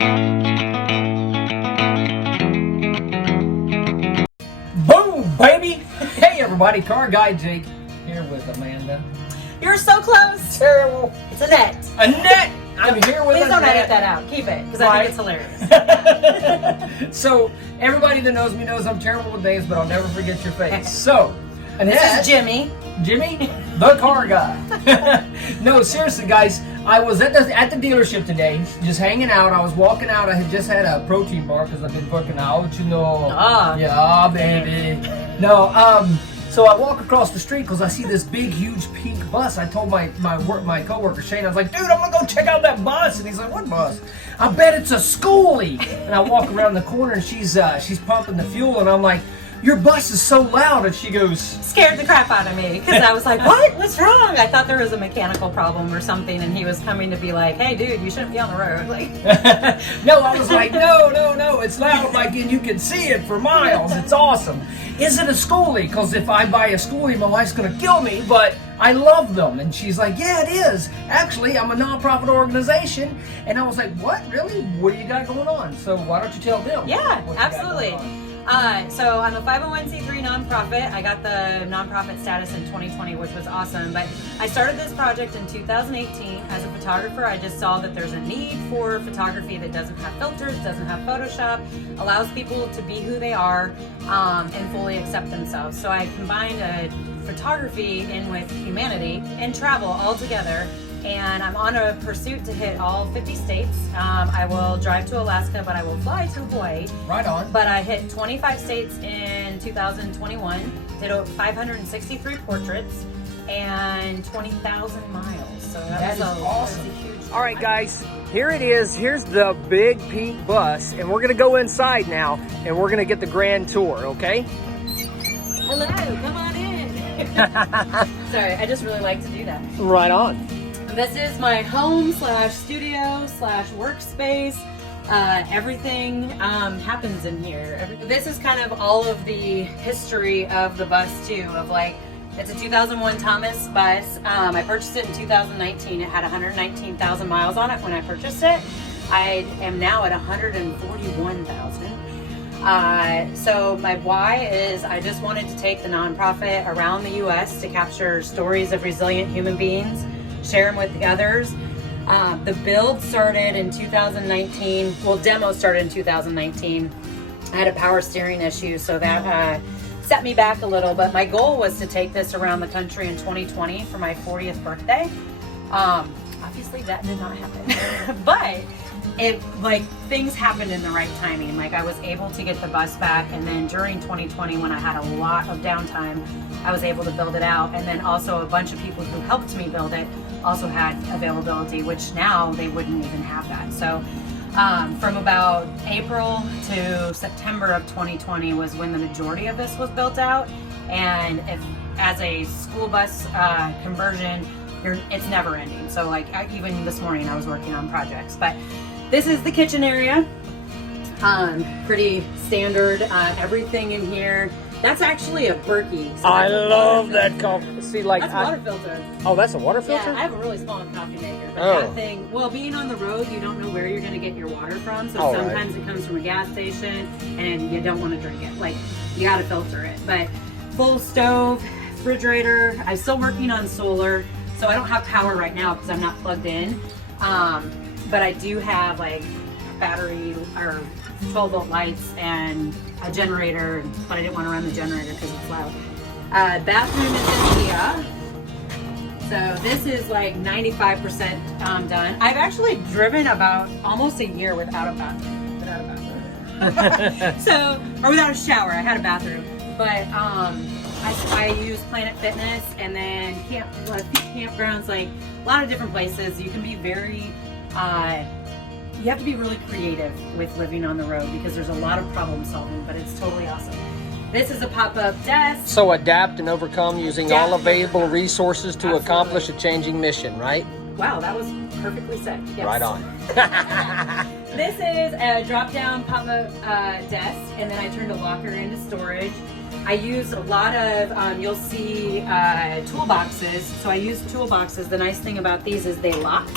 Boom, baby! Hey, everybody, Car Guy Jake here with Amanda. You're so close. Terrible. It's Annette. Annette! I'm here with Please don't edit Annette. that out. Keep it, because Right. I think it's hilarious. So, everybody that knows me knows I'm terrible with names, but I'll never forget your face. So, Annette. This is Jimmy. Jimmy, the car guy. No, seriously, guys. I was at the dealership today, just hanging out. I was walking out. I had just had a protein bar because I've been working out, you know. Ah. Yeah, baby. No, so I walk across the street because I see this big, huge pink bus. I told my coworker Shane, I was like, dude, I'm gonna go check out that bus. And he's like, what bus? I bet it's a Skooile. And I walk around the corner and she's pumping the fuel, and I'm like, your bus is so loud. And she goes, Scared the crap out of me because I was like, what? What's wrong? I thought there was a mechanical problem or something, and he was coming to be like, hey, dude, you shouldn't be on the road. Like, no, I was like, no, it's loud, like, and you can see it for miles. It's awesome. Is it a Skooile? Because if I buy a Skooile, my wife's gonna kill me, but I love them. And she's like, yeah, it is. Actually, I'm a nonprofit organization. And I was like, what? Really? What do you got going on? So why don't you tell them? yeah, what you got absolutely. going on? So I'm a 501c3 nonprofit. I got the nonprofit status in 2020, which was awesome. But I started this project in 2018 as a photographer. I just saw that there's a need for photography that doesn't have filters, doesn't have Photoshop, allows people to be who they are and fully accept themselves. So I combined photography in with humanity and travel all together. And I'm on a pursuit to hit all 50 states. I will drive to Alaska, but I will fly to Hawaii. Right on. But I hit 25 states in 2021, did 563 portraits, and 20,000 miles. So that was awesome. a huge. All right, guys, here it is. Here's the big pink bus, and we're gonna go inside now, and we're gonna get the grand tour, okay? Hello, come on in. Sorry, I just really like to do that. Right on. This is my home / studio / workspace. Everything happens in here. This is kind of all of the history of the bus too, of like, it's a 2001 Thomas bus. I purchased it in 2019. It had 119,000 miles on it when I purchased it. I am now at 141,000. So my why is I just wanted to take the nonprofit around the U.S. to capture stories of resilient human beings, share them with the others. The build started in 2019. Well, demo started in 2019. I had a power steering issue, so that set me back a little. But my goal was to take this around the country in 2020 for my 40th birthday. Obviously, that did not happen, but things happened in the right timing. Like, I was able to get the bus back, and then during 2020, when I had a lot of downtime, I was able to build it out. And then also a bunch of people who helped me build it also had availability, which now they wouldn't even have that. So from about April to September of 2020 was when the majority of this was built out. And if as a school bus conversion, it's never ending. So like even this morning I was working on projects. But this is the kitchen area. Pretty standard, everything in here. That's actually a Berkey. So I love that coffee. See, like, that's a water filter. Oh, that's a water filter? Yeah, I have a really small coffee maker. But Oh. that thing, well, being on the road, you don't know where you're going to get your water from. So All right. sometimes it comes from a gas station and you don't want to drink it. Like, you got to filter it. But full stove, refrigerator. I'm still working on solar. So I don't have power right now because I'm not plugged in. But I do have like battery or 12-volt lights and a generator, but I didn't want to run the generator because it's loud. Bathroom is in here. So this is like 95% done. I've actually driven about almost a year without a bathroom. So, or without a shower. I had a bathroom, but I use Planet Fitness and then campgrounds, like a lot of different places. You can be very you have to be really creative with living on the road because there's a lot of problem solving, but it's totally awesome. This is a pop-up desk. So adapt and overcome using all available resources to accomplish a changing mission, right? Wow, that was perfectly said. Yes. Right on. This is a drop-down pop-up desk, and then I turned a locker into storage. I use a lot of, you'll see toolboxes. So I use toolboxes. The nice thing about these is they lock.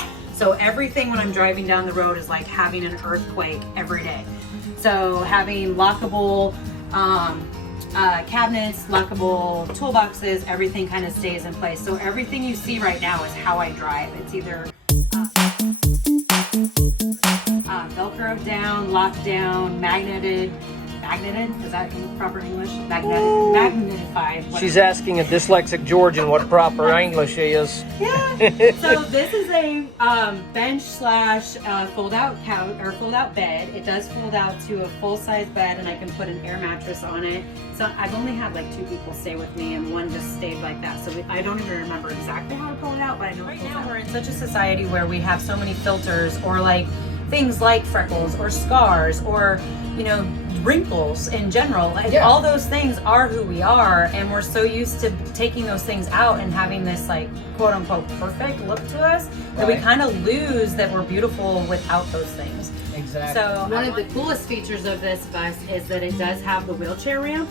So everything when I'm driving down the road is like having an earthquake every day. So having lockable cabinets, lockable toolboxes, everything kind of stays in place. So everything you see right now is how I drive. It's either Velcro down, locked down, magneted, is that in proper English? Magnetified. Whatever. She's asking a dyslexic Georgian what proper English is. Yeah. So this is a bench slash fold out couch or fold out bed. It does fold out to a full size bed, and I can put an air mattress on it. So I've only had like 2 people stay with me, and one just stayed like that. So I don't even remember exactly how to pull it out, but I know right now we're in such a society where we have so many filters, or like things like freckles or scars, or you know, wrinkles in general. Like, yeah. All those things are who we are, and we're so used to taking those things out and having this like quote unquote perfect look to us that we kind of lose that we're beautiful without those things. Exactly. So one of the coolest features of this bus is that it does have the wheelchair ramp.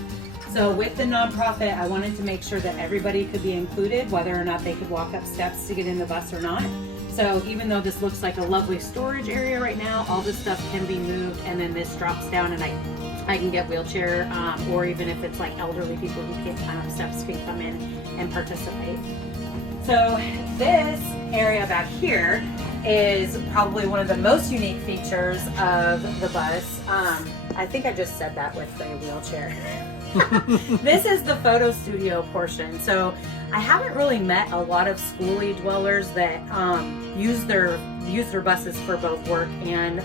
So with the nonprofit, I wanted to make sure that everybody could be included, whether or not they could walk up steps to get in the bus or not. So even though this looks like a lovely storage area right now, all this stuff can be moved, and then this drops down, and I can get wheelchair, or even if it's like elderly people who can't climb up steps can come in and participate. So this area back here is probably one of the most unique features of the bus. I think I just said that with the wheelchair. This is the photo studio portion. So I haven't really met a lot of Skooile dwellers that use their buses for both work and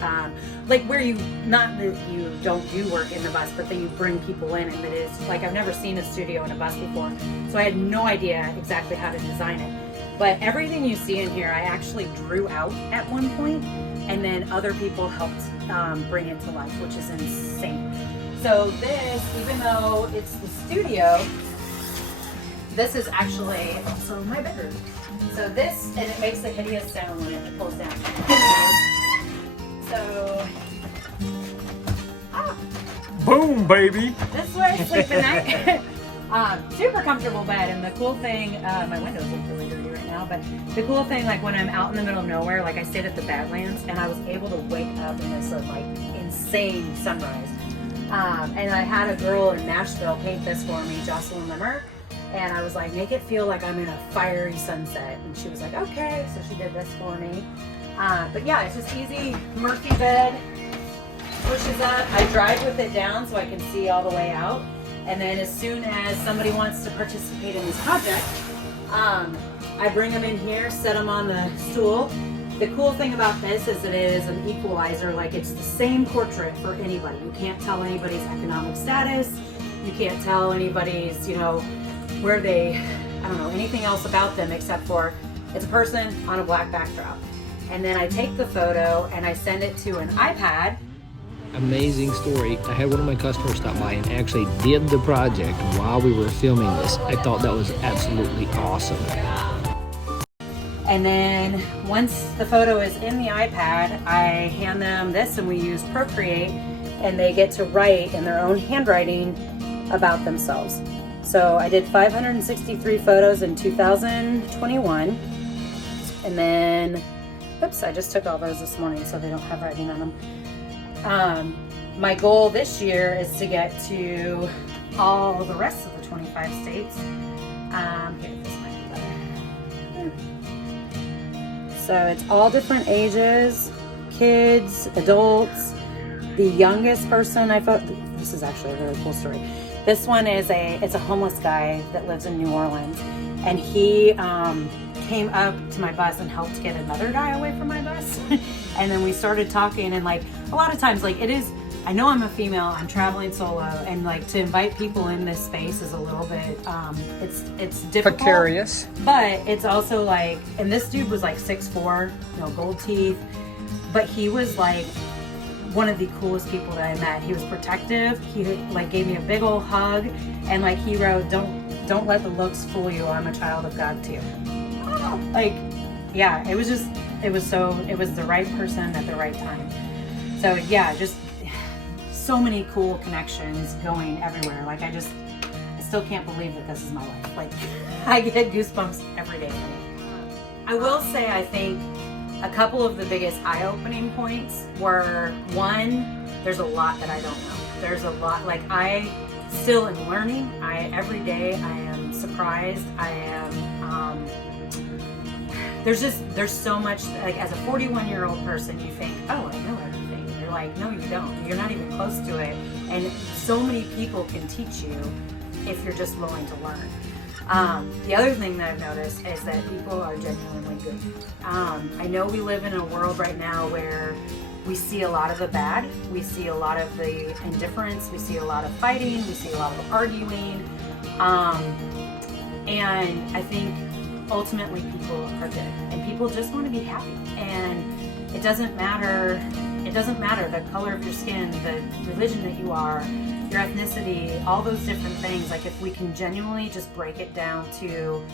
like where you, not that you don't do work in the bus, but that you bring people in, and that is like, I've never seen a studio in a bus before, so I had no idea exactly how to design it. But everything you see in here I actually drew out at one point, and then other people helped bring it to life, which is insane. So this, even though it's the studio, this is actually also my bedroom. So this, and it makes a hideous sound when it pulls down. So, Boom, baby. This is where I sleep at night. Super comfortable bed, and the cool thing, my windows look really dirty right now, but the cool thing, like when I'm out in the middle of nowhere, like I stayed at the Badlands, and I was able to wake up in this like insane sunrise. And I had a girl in Nashville paint this for me, Jocelyn Limmer, and I was like, make it feel like I'm in a fiery sunset, and she was like, okay, so she did this for me. But yeah, it's just easy, Murphy bed, pushes up, I drive with it down so I can see all the way out, and then as soon as somebody wants to participate in this project, I bring them in here, set them on the stool. The cool thing about this is that it is an equalizer, like it's the same portrait for anybody. You can't tell anybody's economic status, you can't tell anybody's, you know, where they, I don't know, anything else about them except for it's a person on a black backdrop. And then I take the photo and I send it to an iPad. Amazing story. I had one of my customers stop by and actually did the project while we were filming this. I thought that was absolutely awesome. And then once the photo is in the iPad, I hand them this, and we use Procreate, and they get to write in their own handwriting about themselves. So I did 563 photos in 2021. And then, oops, I just took all those this morning so they don't have writing on them. My goal this year is to get to all the rest of the 25 states. Here, this might be better. So it's all different ages, kids, adults. The youngest person I thought, this is actually a really cool story. This one is it's a homeless guy that lives in New Orleans, and he came up to my bus and helped get another guy away from my bus. And then we started talking, and like a lot of times, like it is, I know I'm a female, I'm traveling solo, and like to invite people in this space is a little bit, it's difficult. Precarious. But it's also like, and this dude was like 6'4", gold teeth, but he was like one of the coolest people that I met. He was protective. He like gave me a big old hug, and like he wrote, "Don't let the looks fool you. I'm a child of God too." Like, yeah, it was the right person at the right time. So yeah, just so many cool connections going everywhere. Like I still can't believe that this is my life. Like I get goosebumps every day. I will say, I think a couple of the biggest eye-opening points were, one, there's a lot that I don't know. There's a lot, like I still am learning. Every day I am surprised. I am, there's so much, like as a 41-year-old person, you think, oh, I know everything. You're like, no, you don't. You're not even close to it. And so many people can teach you if you're just willing to learn. The other thing that I've noticed is that people are genuinely good. I know we live in a world right now where we see a lot of the bad, we see a lot of the indifference, we see a lot of fighting, we see a lot of arguing, and I think ultimately people are good, and people just want to be happy, and it doesn't matter the color of your skin, the religion that you are, your ethnicity, all those different things. Like if we can genuinely just break it down to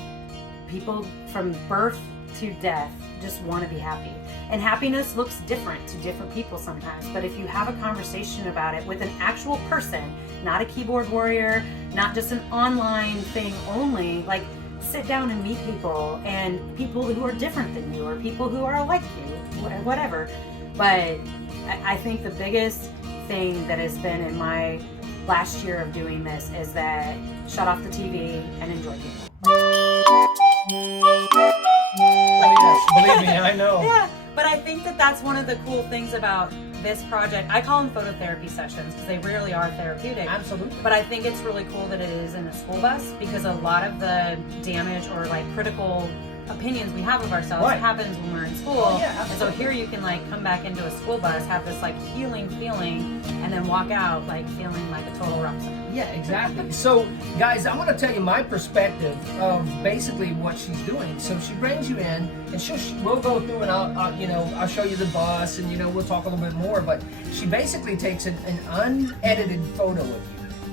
people from birth to death just want to be happy. And happiness looks different to different people sometimes, but if you have a conversation about it with an actual person, not a keyboard warrior, not just an online thing only, like sit down and meet people, and people who are different than you or people who are like you, whatever. But I think the biggest thing that has been in my last year of doing this is that shut off the TV and enjoy people. Oh yes, believe me, I know. Yeah, but I think that that's one of the cool things about this project. I call them phototherapy sessions because they really are therapeutic. Absolutely. But I think it's really cool that it is in a school bus, because a lot of the damage or like critical opinions we have of ourselves happens when we're in school. Oh, yeah, and so here you can like come back into a school bus, have this like healing feeling, and then walk out like feeling like a total rock star. Yeah, exactly. So, guys, I'm going to tell you my perspective of basically what she's doing. So she brings you in, and we'll go through, and I'll show you the bus, and we'll talk a little bit more. But she basically takes an unedited photo of you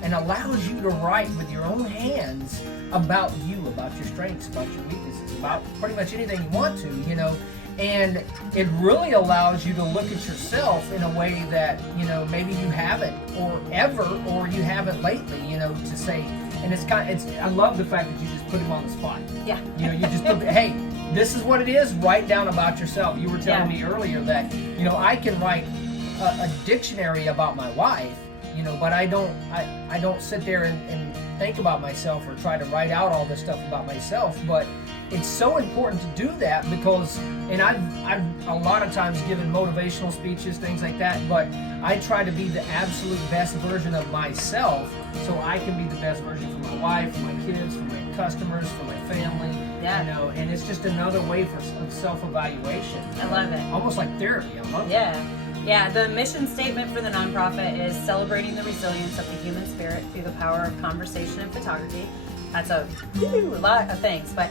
and allows you to write with your own hands about you, about your strengths, about your weaknesses, about pretty much anything you want to, And it really allows you to look at yourself in a way that, maybe you haven't or you haven't lately, to say, and I love the fact that you just put him on the spot. Yeah. You just put, hey, this is what it is, write down about yourself. You were telling me earlier that, I can write a dictionary about my wife, but I don't sit there and think about myself or try to write out all this stuff about myself. But it's so important to do that because, and I've a lot of times given motivational speeches, things like that, but I try to be the absolute best version of myself so I can be the best version for my wife, for my kids, for my customers, for my family. Yeah. And it's just another way of self-evaluation. I love it. Almost like therapy. I love it. Yeah, the mission statement for the nonprofit is celebrating the resilience of the human spirit through the power of conversation and photography. That's a lot of things, but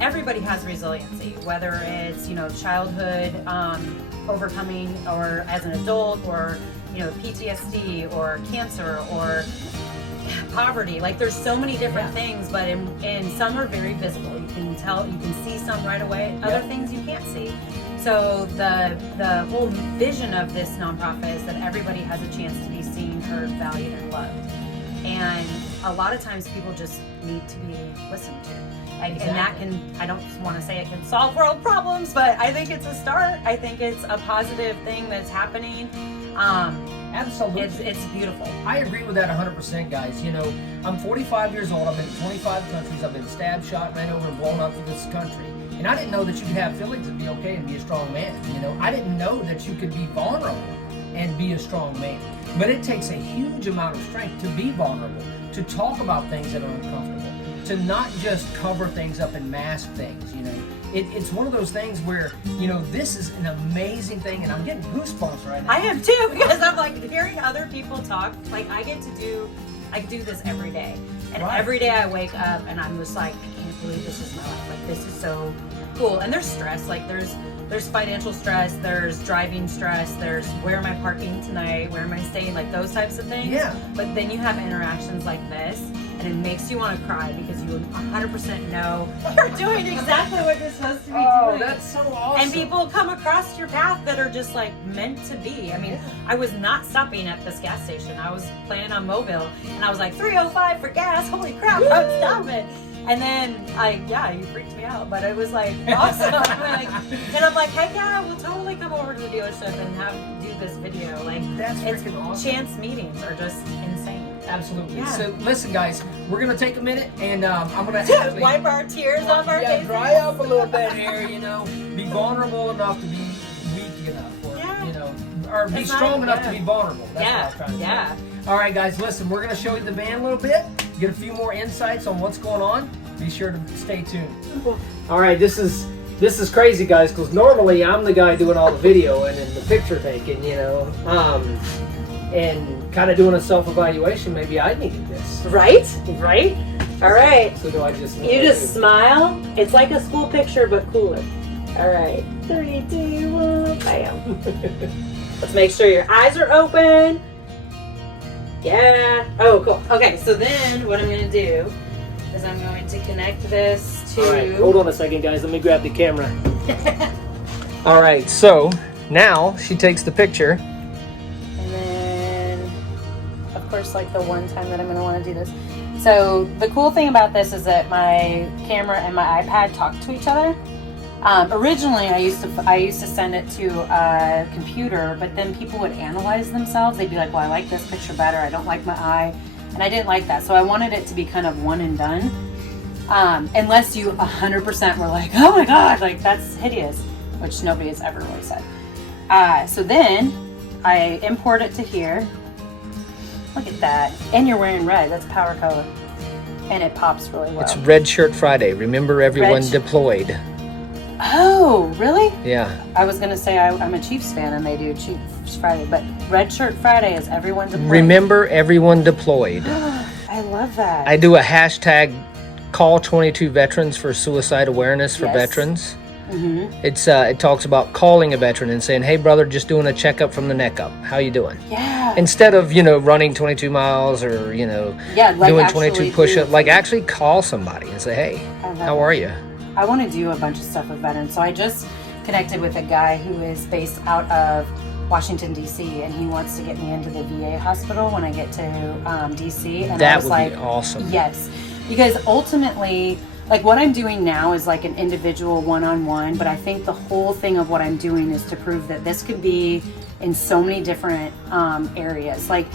everybody has resiliency, whether it's, childhood overcoming, or as an adult, or, PTSD or cancer or poverty. Like there's so many different things, but and some are very visible. You can see some right away, other things you can't see. So the whole vision of this nonprofit is that everybody has a chance to be seen, heard, valued, and loved. And a lot of times people just need to be listened to. And that I don't want to say it can solve world problems, but I think it's a start. I think it's a positive thing that's happening. Absolutely. It's beautiful. I agree with that 100%, guys. I'm 45 years old. I've been to 25 countries. I've been stabbed, shot, ran over, and blown up for this country. And I didn't know that you could have feelings and be okay and be a strong man. I didn't know that you could be vulnerable and be a strong man. But it takes a huge amount of strength to be vulnerable, to talk about things that are uncomfortable, to not just cover things up and mask things, It's one of those things where, this is an amazing thing, and I'm getting goosebumps right now. I am too, because I'm like hearing other people talk, like I do this every day. And every day I wake up and I'm just like, I can't believe this is my life. Like this is so cool. And there's stress, like there's financial stress, there's driving stress, there's where am I parking tonight, where am I staying, like those types of things. Yeah. But then you have interactions like this, and it makes you want to cry because you 100% know you're doing exactly what you're supposed to be doing. That's so awesome. And people come across your path that are just like meant to be. I mean, I was not stopping at this gas station. I was planning on Mobile, and I was like, 305 for gas. Holy crap, I'm stopping. And then you freaked me out, but it was like awesome. And I'm like, heck yeah, we'll totally come over to the dealership and do this video. Like, that's freaking awesome. Chance meetings are just insane. Absolutely. Yeah. So listen, guys, we're gonna take a minute, and I'm gonna actually wipe our tears off our faces. Dry up a little bit here, you know. Be vulnerable enough to be weak enough, or you know, or be strong enough to be vulnerable. That's what I was trying to say. All right, guys, listen, we're gonna show you the van a little bit, get a few more insights on what's going on. Be sure to stay tuned. All right, this is crazy, guys, because normally I'm the guy doing all the video and the picture taking, you know, and kind of doing a self-evaluation. Maybe I needed this. Right? All right. So do I just? You just smile. It's like a school picture, but cooler. All right. 3, 2, 1, bam. Let's make sure your eyes are open. Yeah. Oh, cool. Okay, so then what I'm going to do is I'm going to connect this to... All right, hold on a second, guys. Let me grab the camera. All right, so now she takes the picture. And then, of course, like the one time that I'm going to want to do this. So the cool thing about this is that my camera and my iPad talk to each other. Originally, I used to send it to a computer, but then people would analyze themselves. They'd be like, well, I like this picture better. I don't like my eye. And I didn't like that. So I wanted it to be kind of one and done. Unless you 100% were like, oh my God, like that's hideous, which nobody has ever really said. So then I import it to here. Look at that. And you're wearing red. That's power color. And it pops really well. It's Red Shirt Friday. Remember, everyone deployed. Oh, really? Yeah. I was going to say I'm a Chiefs fan and they do Chiefs Friday, but Red Shirt Friday is everyone deployed. Remember, everyone deployed. I love that. I do a hashtag call 22 veterans for suicide awareness for veterans. Mm-hmm. It talks about calling a veteran and saying, hey, brother, just doing a checkup from the neck up. How you doing? Yeah. Instead of, running 22 miles or, doing 22 push-ups, like actually call somebody and say, hey, how are you? I want to do a bunch of stuff with veterans. So I just connected with a guy who is based out of Washington, D.C., and he wants to get me into the VA hospital when I get to D.C. And that would be awesome. Yes, because ultimately, like what I'm doing now is like an individual one-on-one, but I think the whole thing of what I'm doing is to prove that this could be in so many different areas. Like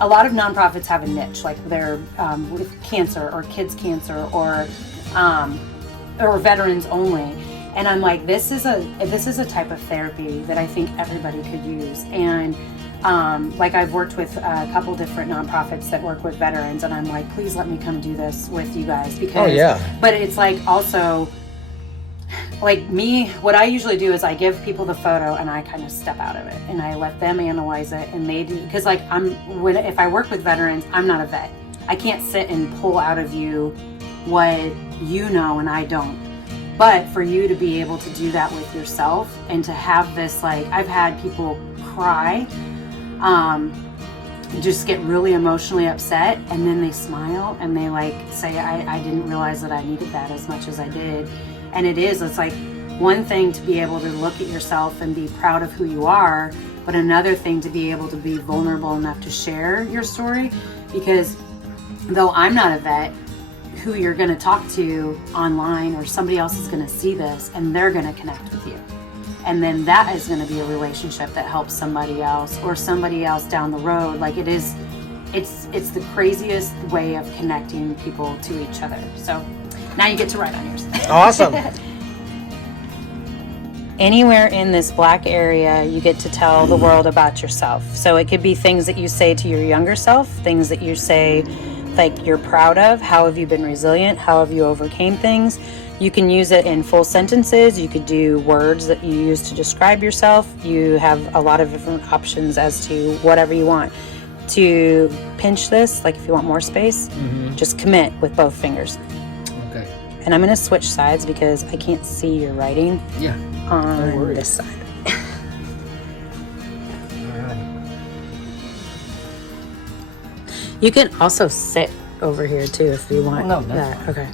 a lot of nonprofits have a niche, like they're with cancer or kids cancer or veterans only. And I'm like, this is a type of therapy that I think everybody could use. And like I've worked with a couple different nonprofits that work with veterans, and I'm like, please let me come do this with you guys because. Oh, yeah. But it's like also, like me, what I usually do is I give people the photo and I kind of step out of it and I let them analyze it, and they do, because like if I work with veterans, I'm not a vet. I can't sit and pull out of you what you know and I don't. But for you to be able to do that with yourself and to have this, like, I've had people cry, just get really emotionally upset, and then they smile and they like say, I didn't realize that I needed that as much as I did. And it's like one thing to be able to look at yourself and be proud of who you are, but another thing to be able to be vulnerable enough to share your story, because though I'm not a vet, who you're going to talk to online or somebody else is going to see this and they're going to connect with you. And then that is going to be a relationship that helps somebody else or somebody else down the road. Like it's the craziest way of connecting people to each other. So now you get to write on yours. Awesome. Anywhere in this black area, you get to tell the world about yourself. So it could be things that you say to your younger self, things that you say like you're proud of, how have you been resilient, how have you overcame things. You can use it in full sentences. You could do words that you use to describe yourself. You have a lot of different options as to whatever you want. To pinch this, like if you want more space, just commit with both fingers. Okay. And I'm going to switch sides because I can't see your writing on this side. You can also sit over here too if you want. Oh, no, that's that. fine. Okay.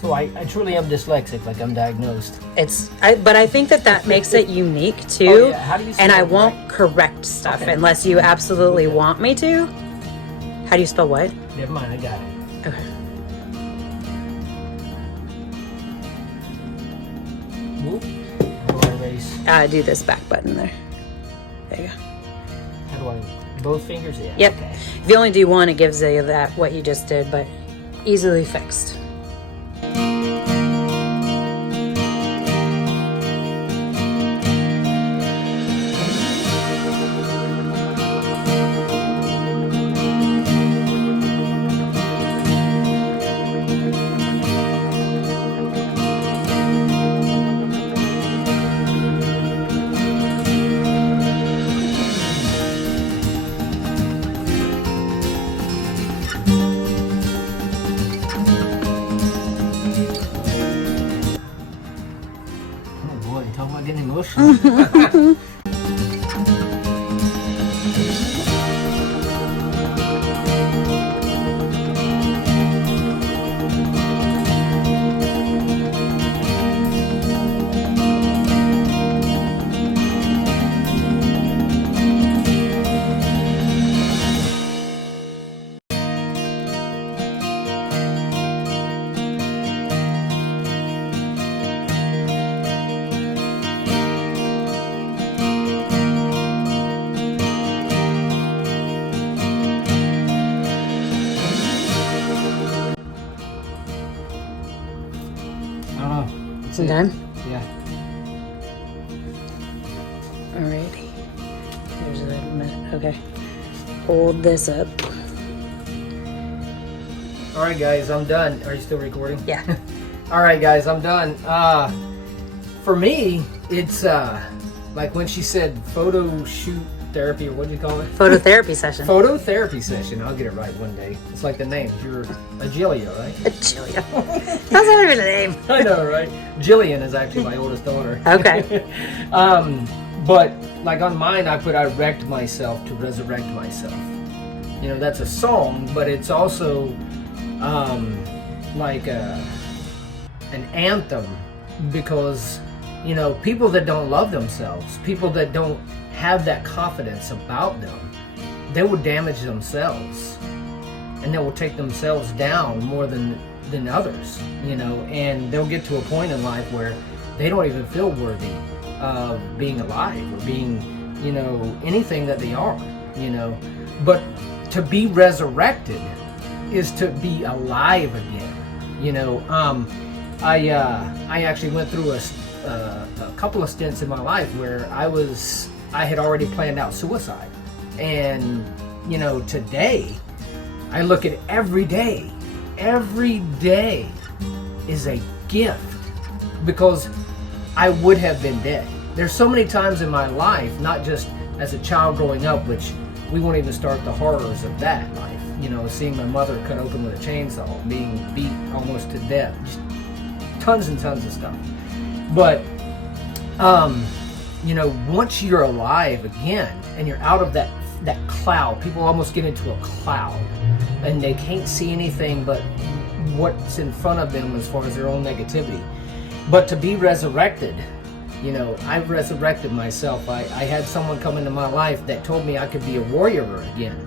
So I truly am dyslexic, like I'm diagnosed. But I think that makes it unique too. Oh, yeah. How do you spell and I right? won't correct stuff Okay. unless you absolutely want me to. How do you spell what? Never mind, I got it. Okay. Whoop. How do I erase? Do this back button there. There you go. How do I? Both fingers? Yeah. Yep. Okay. If you only do one, it gives you that what you just did, but easily fixed. Oh boy, talk about getting emotional. That's it. Done? Yeah. Alrighty. Here's a minute. Okay. Hold this up. All right, guys, I'm done. Are you still recording? Yeah. All right, guys, I'm done. For me, it's like when she said photo shoot therapy, or what do you call it? Phototherapy session. Photo therapy session. I'll get it right one day. It's like the name. You're a Jillia, right? Jillian. That's not even a name. I know, right? Jillian is actually my oldest daughter. Okay. But like on mine, I put I wrecked myself to resurrect myself. You know, that's a song, but it's also like an anthem, because you know, people that don't love themselves, people that don't have that confidence about them, they will damage themselves, and they will take themselves down more than others, you know, and they'll get to a point in life where they don't even feel worthy of being alive or being, you know, anything that they are, you know. But to be resurrected is to be alive again, you know. I actually went through a couple of stints in my life where I had already planned out suicide, and you know, today I look at every day is a gift, because I would have been dead. There's so many times in my life, not just as a child growing up, which we won't even start the horrors of that life, you know, seeing my mother cut open with a chainsaw, being beat almost to death, just tons and tons of stuff. But you know, once you're alive again and you're out of that cloud, people almost get into a cloud and they can't see anything but what's in front of them as far as their own negativity. But to be resurrected, you know, I've resurrected myself. I had someone come into my life that told me I could be a warrior again.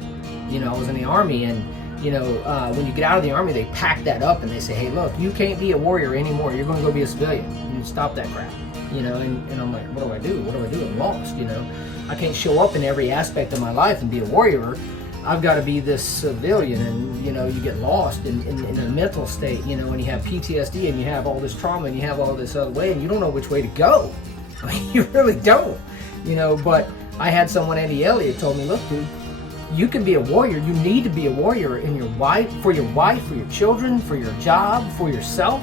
You know, I was in the Army, and you know, when you get out of the Army, they pack that up and they say, hey, look, you can't be a warrior anymore. You're going to go be a civilian. You stop that crap. You know, and I'm like, what do I do? What do I do? I'm lost, you know. I can't show up in every aspect of my life and be a warrior. I've got to be this civilian, and you know, you get lost in a mental state, you know, and you have PTSD and you have all this trauma and you have all this other way, and you don't know which way to go. I mean, you really don't, you know. But I had someone, Andy Elliott, told me, look, dude, you can be a warrior. You need to be a warrior in your wife, for your children, for your job, for yourself.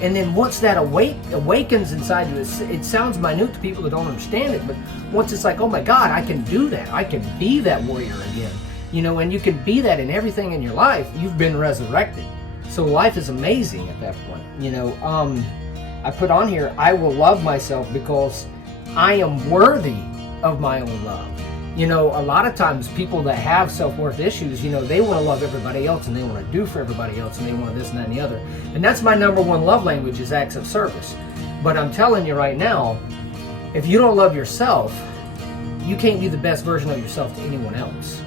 And then once that awakens inside you, it sounds minute to people that don't understand it, but once it's like, oh my God, I can do that. I can be that warrior again. You know, and you can be that in everything in your life. You've been resurrected. So life is amazing at that point. You know, I put on here, I will love myself because I am worthy of my own love. You know, a lot of times people that have self-worth issues, you know, they want to love everybody else and they want to do for everybody else and they want this and that and the other. And that's my number one love language, is acts of service. But I'm telling you right now, if you don't love yourself, you can't be the best version of yourself to anyone else.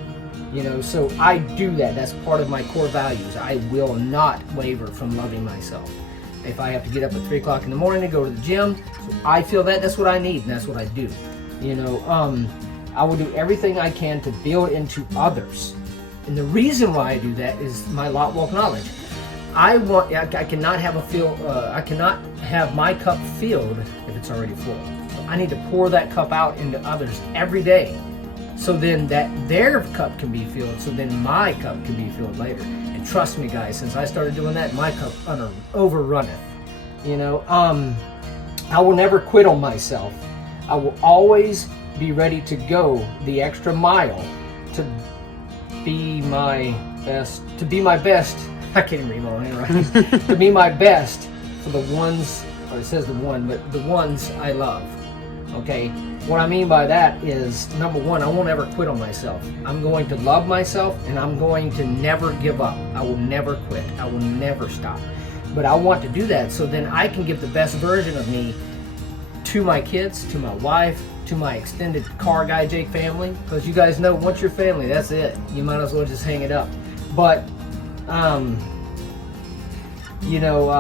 You know, so I do that. That's part of my core values. I will not waver from loving myself. If I have to get up at 3 o'clock in the morning to go to the gym, so I feel that's what I need, and that's what I do. You know, I will do everything I can to build into others. And the reason why I do that is my lot walk knowledge. I cannot have my cup filled if it's already full. I need to pour that cup out into others every day, so then that their cup can be filled, so then my cup can be filled later. And trust me, guys, since I started doing that, my cup overrunneth. You know, I will never quit on myself. I will always be ready to go the extra mile to be my best. I can't even read my own handwriting. To be my best for the ones, or it says the one, but the ones I love. Okay, what I mean by that is, number one, I won't ever quit on myself. I'm going to love myself, and I'm going to never give up. I will never quit. I will never stop. But I want to do that so then I can give the best version of me to my kids, to my wife, to my extended Car Guy Jake family. Because you guys know, once you're family, that's it. You might as well just hang it up. But, you know,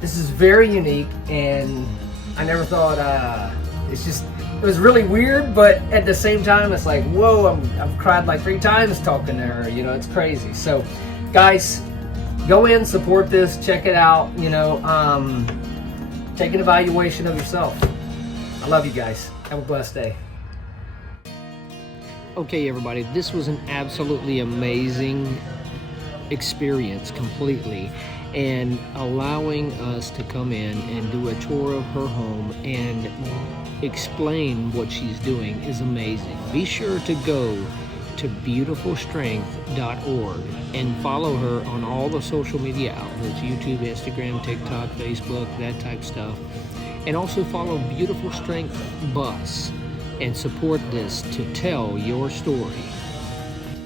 this is very unique, and I never thought, it was really weird, but at the same time, it's like, whoa, I've cried like 3 times talking to her, you know, it's crazy. So, guys, go in, support this, check it out, you know, take an evaluation of yourself. I love you guys. Have a blessed day. Okay, everybody, this was an absolutely amazing experience completely, and allowing us to come in and do a tour of her home and explain what she's doing is amazing. Be sure to go to beautifulstrength.org and follow her on all the social media outlets, YouTube, Instagram, TikTok, Facebook, that type stuff. And also follow Beautiful Strength Bus and support this to tell your story.